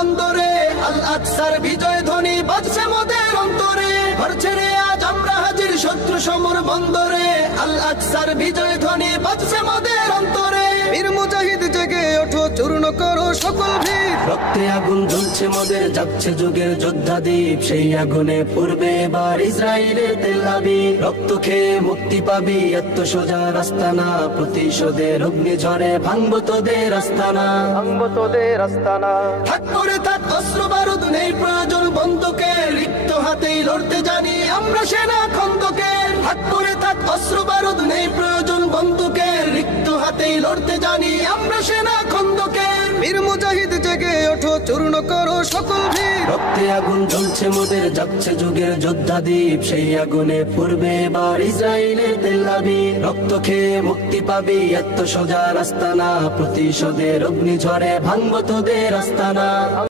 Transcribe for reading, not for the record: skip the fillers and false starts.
অন্তরে আল আকসার বিজয় ধ্বনি বাজছে মোদের অন্তরে, ঘর ছেড়ে আজ আমরা হাজির শত্রু সমর বন্দরে। আল আকসার বিজয় ধ্বনি বাজছে মোদের অন্তরে। বীর মুজাহিদ জেগে ওঠো, চূর্ণ করো সকল ভিড়। রক্তে আগুন জ্বলছে মোদের, যাচ্ছে যুগের যোদ্ধা দ্বীপ। সেই আগুনে পূর্বে এবার ইসরায়েলের তেল আবিব। রক্ত খেয়ে মুক্তি পাবি, এত সোজা রাস্তা না। প্রতিশোধের অগ্নিঝড়ে ভাঙবো তোদের আস্তানা, ভাঙবো তোদের আস্তানা। থাক করে থাক অস্ত্র বারুদ, নেই প্রয়োজন বন্দুকের। রিক্ত হাতেই লড়তে জানি আমরা সেনা খন্দকের। থাক করে থাক অস্ত্র বারুদ, নেই প্রয়োজন বন্দুকের। রিক্ত হাতেই লড়তে জানি আমরা সেনা খন্দকের। বীর মুজাহিদ জেগে ওঠো, চূর্ণ করো সকল ভিড়। রক্তে আগুন জ্বলছে মোদের, যাচ্ছে যুগের যোদ্ধা দ্বীপ। সেই আগুনে পূর্বে এবার ইসরায়েলের তেল আবিব। রক্ত খেয়ে মুক্তি পাবি, এত সোজা রাস্তা না। প্রতিশোধের অগ্নিঝড়ে ভাঙবো তোদের আস্তানা।